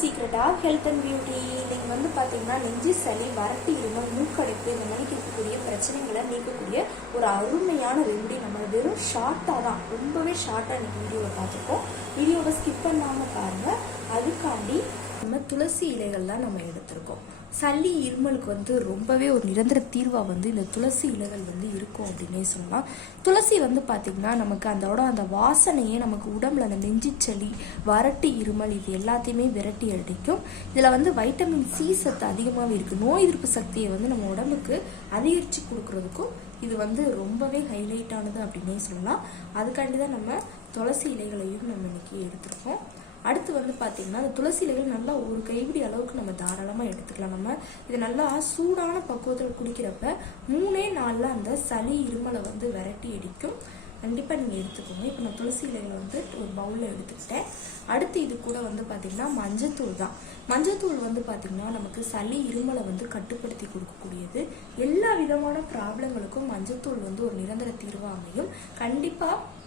சீக்ரெட்டாக health and beauty. நீங்கள் வந்து பார்த்தீங்கன்னா நெஞ்சு சளி, வறட்டு, இருமல், மூக்கடைப்பு இந்த மாதிரி இருக்கக்கூடிய பிரச்சனைகளை நீக்கக்கூடிய ஒரு அருமையான ரெமெடி. நம்ம வெறும் ஷார்ட்டாக தான், ரொம்பவே ஷார்ட்டாக இன்னைக்கு வீடியோவை பார்த்துருக்கோம். வீடியோவை ஸ்கிப் பண்ணாமல் பாருங்கள். அதுக்காண்டி நம்ம துளசி இலைகள்லாம் நம்ம எடுத்திருக்கோம். சளி இருமலுக்கு வந்து ரொம்பவே ஒரு நிரந்தர தீர்வாக வந்து இந்த துளசி இலைகள் வந்து இருக்கும் அப்படின்னே சொல்லலாம். துளசி வந்து பார்த்திங்கன்னா நமக்கு அந்த வாசனையே நமக்கு உடம்புல அந்த நெஞ்சிச்சளி, வறட்டு, இருமல் இது எல்லாத்தையுமே விரட்டி அடிக்கும். இதில் வந்து வைட்டமின் சி சத்து அதிகமாகவே இருக்குது. நோய் எதிர்ப்பு சக்தியை வந்து நம்ம உடம்புக்கு அதிகரித்து கொடுக்குறதுக்கும் இது வந்து ரொம்பவே ஹைலைட்டானது அப்படின்னே சொல்லலாம். அதுக்காண்டி தான் நம்ம துளசி இலைகளையும் நம்ம இன்னைக்கு எடுத்துருக்கோம். அடுத்து வந்து பார்த்தீங்கன்னா அந்த துளசி இலைகள் நல்லா ஒரு கைப்பிடி அளவுக்கு நம்ம தாராளமாக எடுத்துக்கலாம். நம்ம இது நல்லா சூடான பக்குவத்தில் குடிக்கிறப்ப 3 நாளில் அந்த சளி இருமலை வந்து விரட்டி அடிக்கும். கண்டிப்பாக நீங்கள் எடுத்துக்கோங்க. இப்போ நான் துளசி இலைகளை வந்து ஒரு பவுலில் எடுத்துக்கிட்டேன். அடுத்து இது கூட வந்து பார்த்திங்கன்னா மஞ்சத்தூள் தான். மஞ்சத்தூள் வந்து பார்த்திங்கன்னா நமக்கு சளி இருமலை வந்து கட்டுப்படுத்தி கொடுக்கக்கூடியது. எல்லா விதமான ப்ராப்ளங்களுக்கும் மஞ்சத்தூள் வந்து ஒரு நிரந்தர தீர்வாக அமையும். கண்டிப்பாக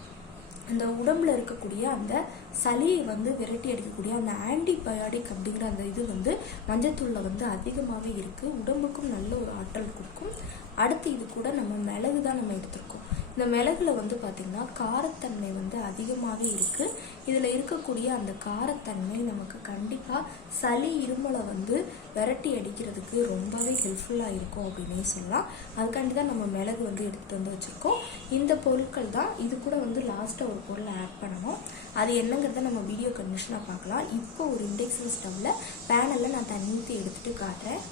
அந்த உடம்புல இருக்கக்கூடிய அந்த சளியை வந்து விரட்டி அடிக்கக்கூடிய அந்த ஆன்டிபயோட்டிக் அப்படிங்கிற அந்த இது வந்து மஞ்சத்தூளில் வந்து அதிகமாகவே இருக்குது. உடம்புக்கும் நல்ல ஒரு ஆற்றல் கொடுக்கும். அடுத்து இது கூட நம்ம மிளகு தான் நம்ம எடுத்திருக்கோம். இந்த மிளகுல வந்து பார்த்திங்கன்னா காரத்தன்மை வந்து அதிகமாகவே இருக்குது. இதில் இருக்கக்கூடிய அந்த காரத்தன்மை நமக்கு கண்டிப்பாக சளி இருமலை வந்து விரட்டி அடிக்கிறதுக்கு ரொம்பவே ஹெல்ப்ஃபுல்லாக இருக்கும் அப்படின்னே சொல்லலாம். அதுக்காண்டி தான் நம்ம மிளகு வந்து எடுத்துகிட்டு வந்து வச்சுருக்கோம். இந்த பொருட்கள் தான். இது கூட வந்து லாஸ்ட்டாக ஒரு பொருளை ஆட் பண்ணணும். அது என்னங்கிறத நம்ம வீடியோ கண்டிஷனாக பார்க்கலாம். இப்போ ஒரு இண்டக்ஷன் ஸ்டவ்வில் பேனலில் நான் தண்ணி ஊற்றி எடுத்துகிட்டு காட்டுறேன்.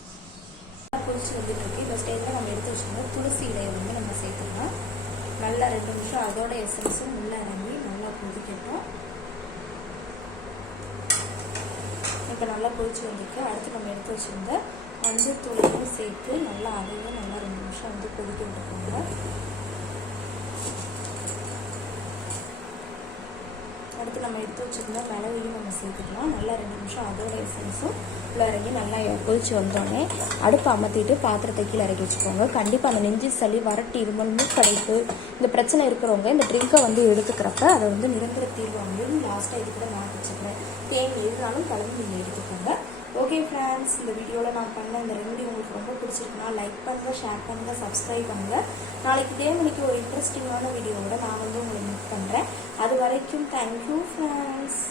கொதிச்சு வந்துட்டு இருக்கு. இந்த ஸ்டேஜில் நம்ம எடுத்து வச்சுருந்தோம் துளசி இலையை வந்து நம்ம சேர்த்துக்கலாம். நல்லா 2 நிமிஷம் அதோட எசன்ஸும் உள்ள இறங்கி நல்லா கொதிக்கட்டும். இப்போ நல்லா கொதிச்சு வந்துருக்கு. அடுத்து நம்ம எடுத்து வச்சுருந்த மஞ்சள் தூளையும் சேர்த்து நல்லா அதையும் நல்லா 2 நிமிஷம் வந்து கொதிக்க விட்டுக்கோங்க. அடுத்து நம்ம எடுத்து வச்சுருந்தா மிளகையும் நம்ம சேர்த்துக்கலாம். நல்லா 2 நிமிஷம் அதோட எசன்ஸும் உள்ள இறங்கி நல்லா கொதிச்சு வந்தோடனே அடுப்பு அமர்த்திட்டு பாத்திரத்தை கீழே இறக்கி வச்சுக்கோங்க. கண்டிப்பாக அந்த நெஞ்சு சளி, வறட்டு, இருமல், மூக்கடைப்பு இந்த பிரச்சனை இருக்கிறவங்க இந்த ட்ரிங்கை வந்து எடுத்துக்கிறப்ப அதை வந்து நிரந்தர தீர்வு அமையும். லாஸ்ட்டாக இது கூட நான் வச்சுக்கிறேன். தேன் எதுனாலும் கலந்து நீங்கள் எடுத்துக்கோங்க. ஓகே ஃப்ரெண்ட்ஸ், இந்த வீடியோவில் நான் பண்ண இந்த ரெமெடி உங்களுக்கு ரொம்ப பிடிச்சிருக்குன்னா லைக் பண்ணுங்கள், ஷேர் பண்ணுங்கள், சப்ஸ்கிரைப் பண்ணுங்கள். நாளைக்கு இதே மணிக்கு ஒரு இன்ட்ரெஸ்டிங்கான வீடியோவோட நான் வந்து உங்களை மீட் பண்ணுறேன். அது வரைக்கும் தேங்க்யூ ஃப்ரெண்ட்ஸ்.